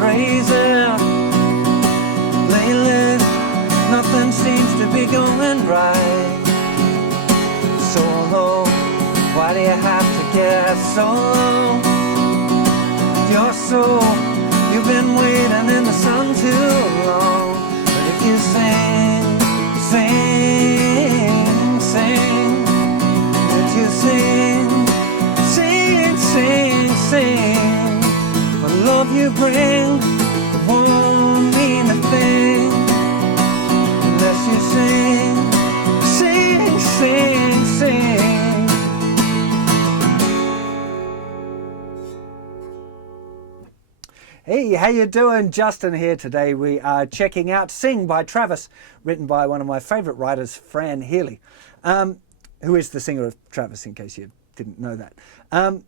crazy. Lately, nothing seems to be going right. So low, why do you have to get so low? You're so, you've been waiting in the sun too long. But if you sing, sing, sing, if you sing, sing, sing, sing, the love you bring won't mean a thing unless you sing, sing, sing, sing. Hey, how you doing? Justin here. Today we are checking out Sing by Travis, written by one of my favourite writers, Fran Healy, who is the singer of Travis, in case you didn't know that.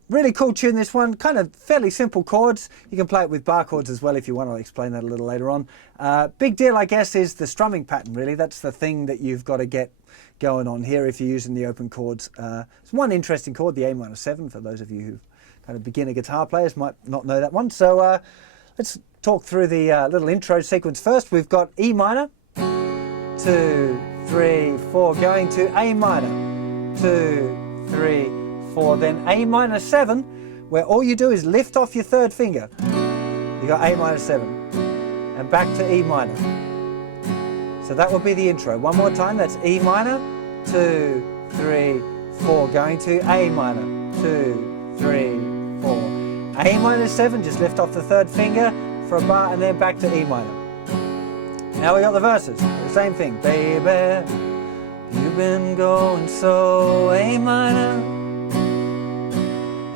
Really cool tune, this one. Kind of fairly simple chords. You can play it with bar chords as well if you want. I'll explain that a little later on. Big deal, I guess, is the strumming pattern, really. That's the thing that you've got to get going on here if you're using the open chords. It's one interesting chord, the A minor 7, for those of you who kind of beginner guitar players might not know that one. So let's talk through the little intro sequence first. We've got E minor, 2, 3, 4, going to A minor, 2, 3, 4, then A minor 7, where all you do is lift off your third finger. You got A minor 7, and back to E minor. So that will be the intro. One more time, that's E minor, 2, 3, 4, going to A minor, 2, 3, 4. A minor 7, just lift off the third finger for a bar and then back to E minor. Now we got the verses, the same thing. Baby, you've been going so A minor,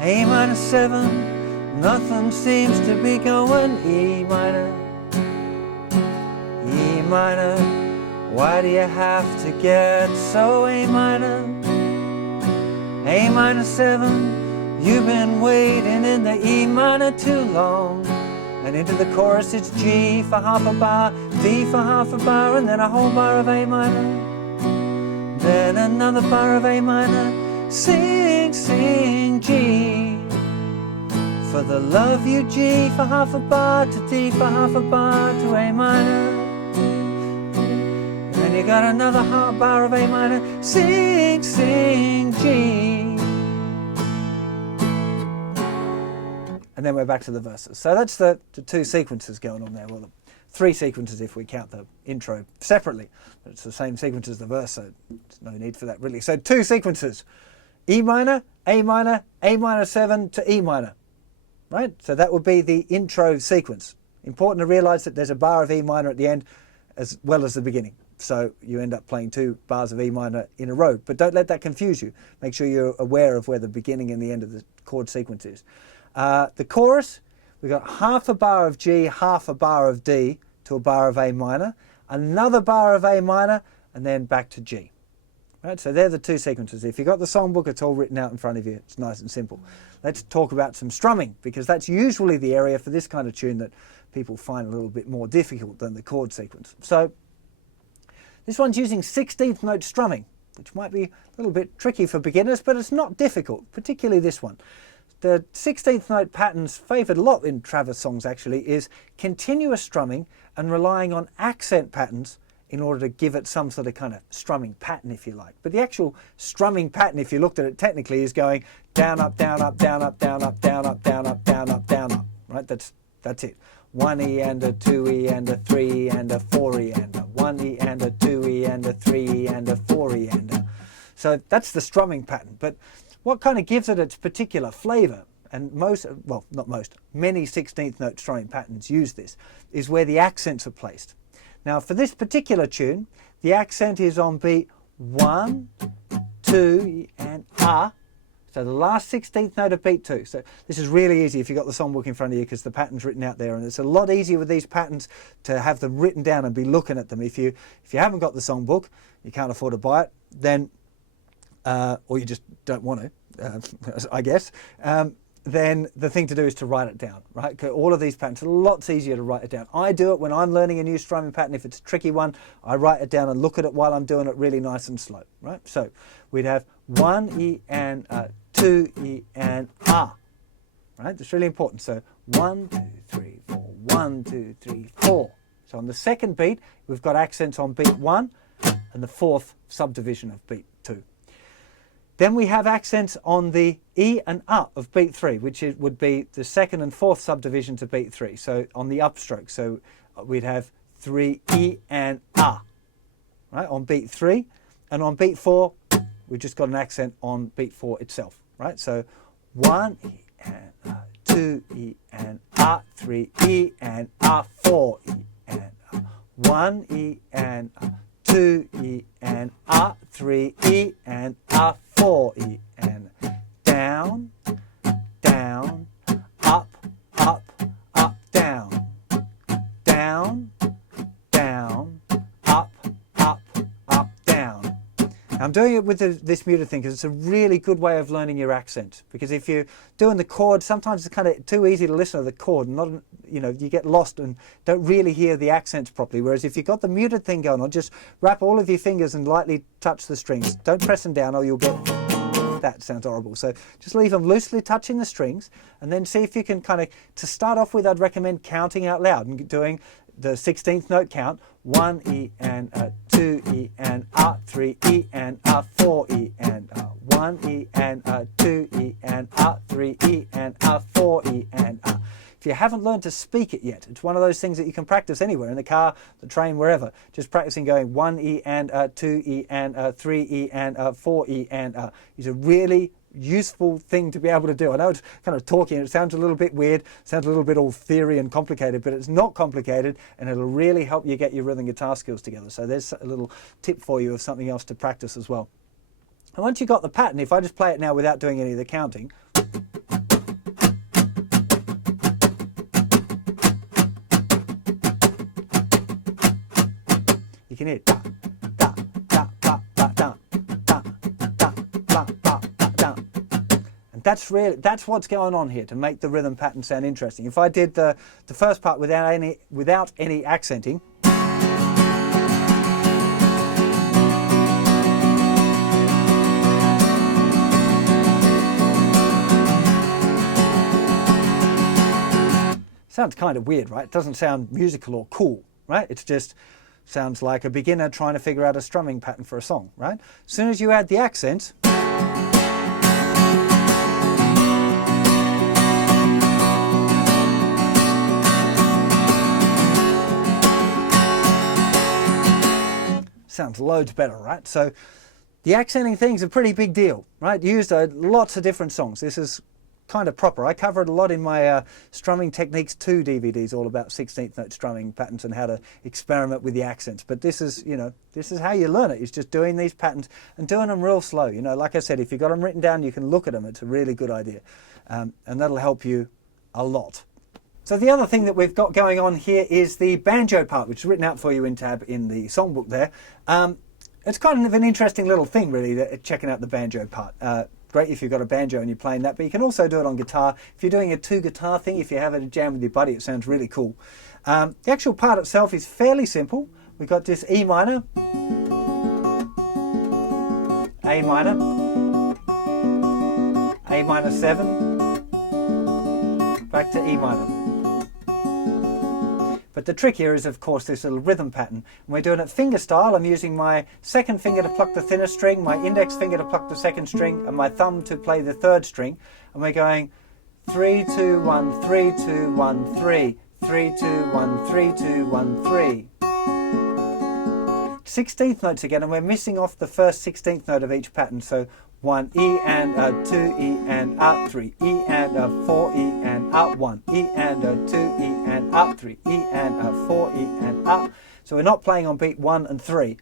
A minor 7, nothing seems to be going E minor, E minor, why do you have to get so A minor, A minor 7, you've been waiting in the E minor too long. And into the chorus it's G for half a bar, D for half a bar, and then a whole bar of A minor. Then another bar of A minor. Sing, sing, G. For the love you, G for half a bar, to D for half a bar, to A minor. And then you got another half bar of A minor. Sing, sing, G. And then we're back to the verses. So that's the two sequences going on there. Well, the three sequences if we count the intro separately. But it's the same sequence as the verse, so there's no need for that really. So two sequences. E minor, A minor, A minor 7 to E minor. Right? So that would be the intro sequence. Important to realise that there's a bar of E minor at the end as well as the beginning. So you end up playing 2 bars of E minor in a row. But don't let that confuse you. Make sure you're aware of where the beginning and the end of the chord sequence is. The chorus, we've got half a bar of G, half a bar of D to a bar of A minor, another bar of A minor, and then back to G. Right, so they're the two sequences. If you've got the songbook, it's all written out in front of you. It's nice and simple. Let's talk about some strumming, because that's usually the area for this kind of tune that people find a little bit more difficult than the chord sequence. So this one's using 16th note strumming, which might be a little bit tricky for beginners, but it's not difficult, particularly this one. The 16th note patterns favoured a lot in Travis songs actually is continuous strumming and relying on accent patterns in order to give it some sort of kind of strumming pattern, if you like. But the actual strumming pattern, if you looked at it technically, is going down, up, down, up, down, up, down, up, down, up, down, up, down, up, down, up. Right? That's it. 1 E and a 2 E and a 3 E and a 4 E and a 1 E and a 2 E and a 3 E and a 4 E and a. So that's the strumming pattern. But what kind of gives it its particular flavour, and most, well, not most, many 16th note strumming patterns use this, is where the accents are placed. Now for this particular tune, the accent is on beat 1, 2, and A. So the last 16th note of beat 2. So this is really easy if you've got the songbook in front of you, because the pattern's written out there, and it's a lot easier with these patterns to have them written down and be looking at them. If you haven't got the songbook, you can't afford to buy it, then or you just don't want to, I guess, then the thing to do is to write it down, right? Because all of these patterns are lots easier to write it down. I do it when I'm learning a new strumming pattern. If it's a tricky one, I write it down and look at it while I'm doing it really nice and slow, right? So we'd have 1 E and 2 E and A, right? That's really important. So 1, 2, 3, 4, 1, 2, 3, 4. So on the second beat, we've got accents on beat 1 and the fourth subdivision of beat 2. Then we have accents on the E and A of beat 3, which would be the second and fourth subdivision to beat 3. So on the upstroke, so we'd have 3 E and A, right, on beat 3. And on beat 4, we've just got an accent on beat 4 itself, right? So 1 E and A, 2 E and A, 3 E and A, 4 E and A, 1 E and A, 2 E and A, 3 E and A, 4 E and A. Down, down, up, up, up, down, down, down, up, up, up, down. I'm doing it with this muted thing because it's a really good way of learning your accent. Because if you're doing the chord, sometimes it's kind of too easy to listen to the chord, and not, you know, you get lost and don't really hear the accents properly. Whereas if you've got the muted thing going on, just wrap all of your fingers and lightly touch the strings. Don't press them down or you'll get, that sounds horrible. So just leave them loosely touching the strings, and then see if you can kind of, to start off with, I'd recommend counting out loud and doing the 16th note count. 1 E and A, 2 E and A, 3 E and A, 4 E and A, 1 E and A, 2 E and A, 3 E and A, 4 E and A. If you haven't learned to speak it yet, it's one of those things that you can practice anywhere, in the car, the train, wherever. Just practicing going 1 E and A, 2 E and A, 3 E and A, 4 E and A. It's a really useful thing to be able to do. I know it's kind of talking, it sounds a little bit weird, sounds a little bit all theory and complicated, but it's not complicated, and it'll really help you get your rhythm guitar skills together. So there's a little tip for you of something else to practice as well. And once you've got the pattern, if I just play it now without doing any of the counting, you can hear da, da, da, da, da, da, da, da, da, da, da, da. And that's what's going on here to make the rhythm pattern sound interesting. If I did the first part without any accenting, sounds kind of weird, right? It doesn't sound musical or cool, right? It's just sounds like a beginner trying to figure out a strumming pattern for a song, right? As soon as you add the accents, sounds loads better, right? So the accenting thing's a pretty big deal, right? Used on lots of different songs. This is kind of proper. I cover it a lot in my Strumming Techniques 2 DVDs, all about 16th note strumming patterns and how to experiment with the accents. But this is, you know, this is how you learn it. It's just doing these patterns and doing them real slow. You know, like I said, if you've got them written down, you can look at them. It's a really good idea. And that'll help you a lot. So the other thing that we've got going on here is the banjo part, which is written out for you in tab in the songbook there. It's kind of an interesting little thing, really, checking out the banjo part. Great if you've got a banjo and you're playing that, but you can also do it on guitar. If you're doing a two guitar thing, if you're having a jam with your buddy, it sounds really cool. The actual part itself is fairly simple. We've got this E minor, A minor, A minor 7, back to E minor. But the trick here is, of course, this little rhythm pattern. And we're doing it finger style. I'm using my second finger to pluck the thinner string, my index finger to pluck the second string, and my thumb to play the third string. And we're going 3, 2, 1, 3, 2, 1, 3, 3, 2, 1, 3, 2, 1, 3. 16th notes again, and we're missing off the first 16th note of each pattern. So 1 E and a 2 E and a 3 E and a 4 E and a 1 E and a 2 E and a 3 E and a 4 E and a. So we're not playing on beat 1 and 3,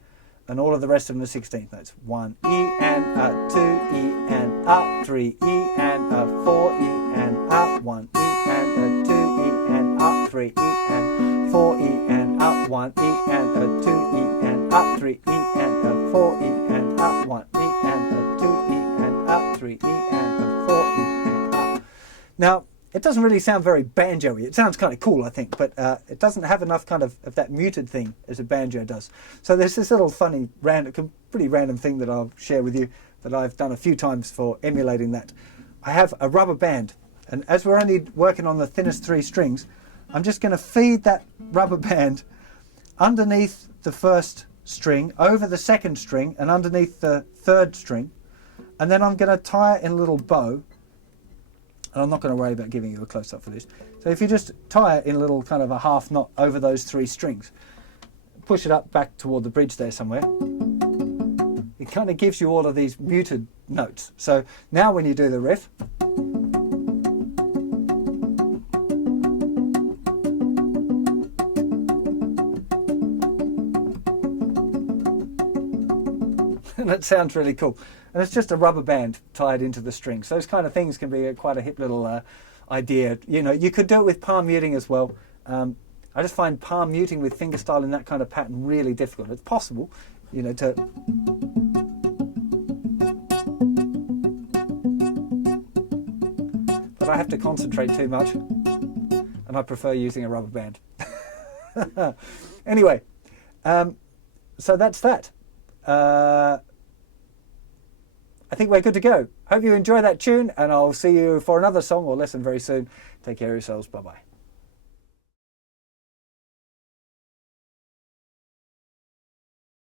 and all of the rest of them are 16th notes. 1 E and a 2 E and a 3 E and a 4 E and a 1 E and a 2 E and a 3 E and 4 E and a 1 E and a 2 E and a 3 E and a 4 E and a 1 E and a 2 E and a 3 E and a 4 E and a. Now, it doesn't really sound very banjo-y. It sounds kind of cool, I think, but it doesn't have enough kind of that muted thing as a banjo does. So there's this little funny, pretty random thing that I'll share with you that I've done a few times for emulating that. I have a rubber band, and as we're only working on the thinnest 3 strings, I'm just going to feed that rubber band underneath the first string, over the second string, and underneath the third string. And then I'm going to tie it in a little bow. And I'm not going to worry about giving you a close-up for this. So if you just tie it in a little kind of a half knot over those 3 strings, push it up back toward the bridge there somewhere, it kind of gives you all of these muted notes. So now when you do the riff, and it sounds really cool. And it's just a rubber band tied into the strings. Those kind of things can be quite a hip little idea. You know, you could do it with palm muting as well. I just find palm muting with fingerstyle in that kind of pattern really difficult. It's possible, you know, to... But I have to concentrate too much, and I prefer using a rubber band. Anyway, so that's that. I think we're good to go. Hope you enjoy that tune, and I'll see you for another song or lesson very soon. Take care of yourselves. Bye-bye.